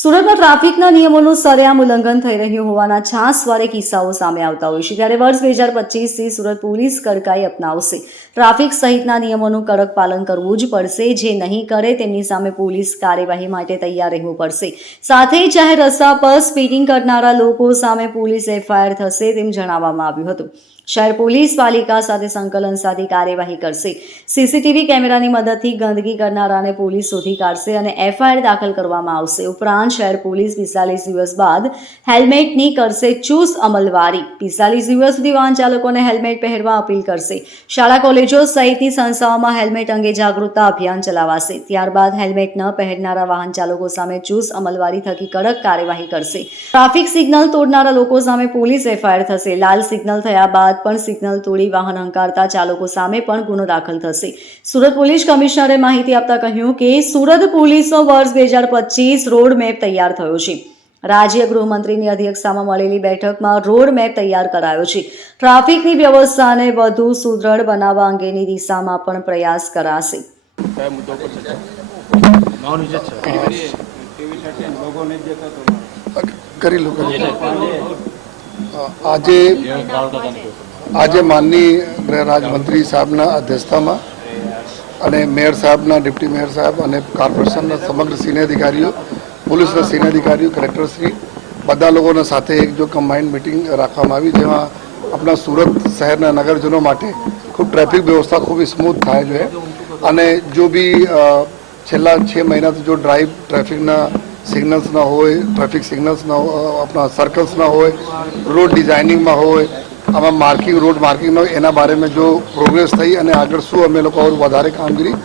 સુરતમાં ટ્રાફિકના નિયમોનું સરેઆમ ઉલ્લંઘન થઈ રહ્યું હોવાના છાસવારે કિસ્સાઓ સામે આવતા હોય છે ત્યારે વર્ષ 2025થી સુરત પોલીસ કડકાઈ અપનાવશે. ટ્રાફિક સહિતના નિયમોનું કડક પાલન કરવું જ પડશે. જે નહીં કરે તેમની સામે પોલીસ કાર્યવાહી માટે તૈયાર રહેવું પડશે. સાથે જાહેર રસ્તા પર સ્પીડિંગ કરનારા લોકો સામે પોલીસ એફઆઈઆર થશે તેમ જણાવવામાં આવ્યું હતું. શહેર પોલીસ પાલિકા સાથે સંકલન સાથે કાર્યવાહી કરશે. સીસીટીવી કેમેરાની મદદથી ગંદકી કરનારાને પોલીસ શોધી કાઢશે અને એફઆઈઆર દાખલ કરવામાં આવશે. ઉપરાંત શહેર પોલીસ 45 દિવસ બાદ હેલ્મેટની કરશે ચુસ્ત અમલવારી. 45 દિવસ સુધી વાહન ચાલકોને હેલ્મેટ પહેરવા અપીલ કરશે. શાળા કોલેજો સહિતની સંસ્થાઓમાં હેલ્મેટ અંગે જાગૃતતા અભિયાન ચલાવાશે. ત્યારબાદ હેલ્મેટ ન પહેરનારા વાહન ચાલકો સામે ચુસ્ત અમલવારી થકી કડક કાર્યવાહી કરશે. ટ્રાફિક સિગ્નલ તોડનારા લોકો સામે પોલીસ એફઆઈઆર થશે. લાલ સિગ્નલ થયા બાદ પણ સિગ્નલ તોડી વાહન હંકારતા ચાલકો સામે પણ ગુનો દાખલ થશે. સુરત પોલીસ કમિશનરે માહિતી આપતા કહ્યું કે સુરત પોલીસનો વર્ષ 2025 રોડ મેપ તૈયાર થયો છે. રાજ્ય ગૃહમંત્રીની અધ્યક્ષતામાં મળેલી બેઠકમાં રોડ મેપ તૈયાર કરાયો છે. ટ્રાફિકની વ્યવસ્થાને વધુ સુદૃઢ બનાવવા અંગેની દિશામાં પણ પ્રયાસ કરાશે. આજે માનની ગૃહ રાજમંત્રી સાહેબના અધ્યક્ષતામાં અને મેયર સાહેબના, ડિપ્ટી મેયર સાહેબ અને કોર્પોરેશનના સમગ્ર સિનિયર અધિકારીઓ, પોલીસના સિનિયર અધિકારીઓ, કલેક્ટરશ્રી બધા લોકોના સાથે એક જો કમ્બાઇન્ડ મિટિંગ રાખવામાં આવી, જેમાં આપણા સુરત શહેરના નગરજનો માટે ખૂબ ટ્રાફિક વ્યવસ્થા ખૂબ સ્મૂથ થાય જોઈએ અને જો બી છેલ્લા 6 મહિનાથી જો ડ્રાઈવ ટ્રાફિકના સિગ્નલ્સ ના હોય, ટ્રાફિક સિગ્નલ્સ ના આપણા સર્કલ્સ ના હોય, રોડ ડિઝાઇનિંગમાં હોય, આમાં માર્કિંગ, રોડ માર્કિંગનો એના બારેમાં જો પ્રોગ્રેસ થઈ અને આગળ શું અમે લોકો વધારે કામગીરી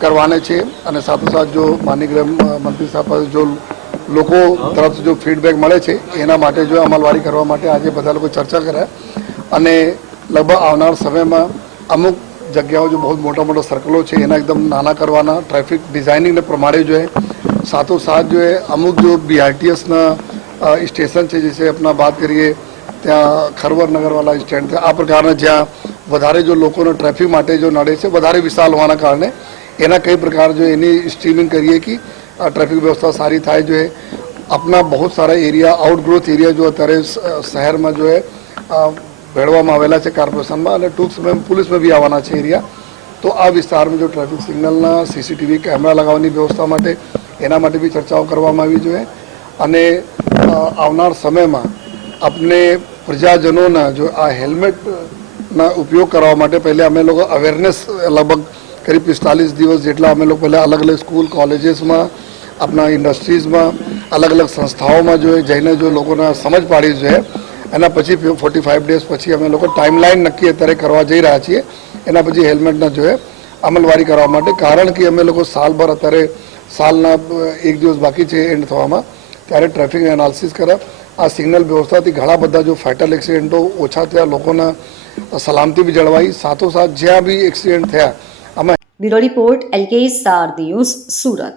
કરવાને છે અને સાથોસાથ જો માનનીય ગૃહ મંત્રી સાહેબ પાસે જો લોકો તરફથી જો ફીડબેક મળે છે એના માટે જો અમલવારી કરવા માટે આજે બધા લોકો ચર્ચા કર્યા અને લગભગ આવનાર સમયમાં અમુક જગ્યાઓ જો બહુ મોટા મોટા સર્કલો છે એના એકદમ નાના કરવાના, ટ્રાફિક ડિઝાઇનિંગને પ્રમાણે જો સાથોસાથ जो है अमुक जो BRTS स्टेशन है, जैसे अपना बात करिए ત્યાં ખરવર નગરવાળા સ્ટેન્ડ છે, આ પ્રકારના જ્યાં વધારે જો લોકોનો ટ્રાફિક માટે જો નડે છે, વધારે વિશાળ હોવાના કારણે એના કઈ પ્રકાર જો એની સ્ટ્રીમિંગ કરીએ કે ટ્રાફિક વ્યવસ્થા સારી થાય. જો अपना बहुत सारा एरिया आउटग्रोथ एरिया जो અત્યારે શહેરમાં જો ભેળવામાં આવેલા છે કોર્પોરેશનમાં અને ટૂંક સમયમાં પોલીસમાં બી આવવાના છે એરિયા, તો આ વિસ્તારમાં જો ટ્રાફિક સિગ્નલના સીસીટીવી કેમેરા લગાવવાની વ્યવસ્થા માટે એના માટે બી ચર્ચાઓ કરવામાં આવી જોઈએ અને આવનાર સમયમાં આપણે પ્રજાજનોના જો આ હેલ્મેટના ઉપયોગ કરવા માટે પહેલાં અમે લોકો અવેરનેસ લગભગ કરીબ 45 દિવસ જેટલા અમે લોકો પહેલાં અલગ અલગ સ્કૂલ, કોલેજીસમાં, આપણા ઇન્ડસ્ટ્રીઝમાં, અલગ અલગ સંસ્થાઓમાં જો જઈને જો લોકોને સમજ પાડી જોઈએ. એના પછી 45 ડેઝ પછી અમે લોકો ટાઈમલાઈન નક્કી અત્યારે કરવા જઈ રહ્યા છીએ. એના પછી હેલ્મેટના જોઈએ અમલવારી કરવા માટે, કારણ કે અમે લોકો સાલભર અત્યારે સાલના 1 દિવસ બાકી છે એન્ડ થવામાં, ત્યારે ટ્રાફિક એનાલિસિસ કર્યા. આ સિગ્નલ વ્યવસ્થાથી ઘણા બધા જો ફેટલ એક્સિડન્ટો ઓછા થયા, લોકોના સલામતી બી જળવાઈ, સાથોસાથ જ્યાં બી એક્સિડન્ટ થયા આમાં. Bureau report LK star news, Surat.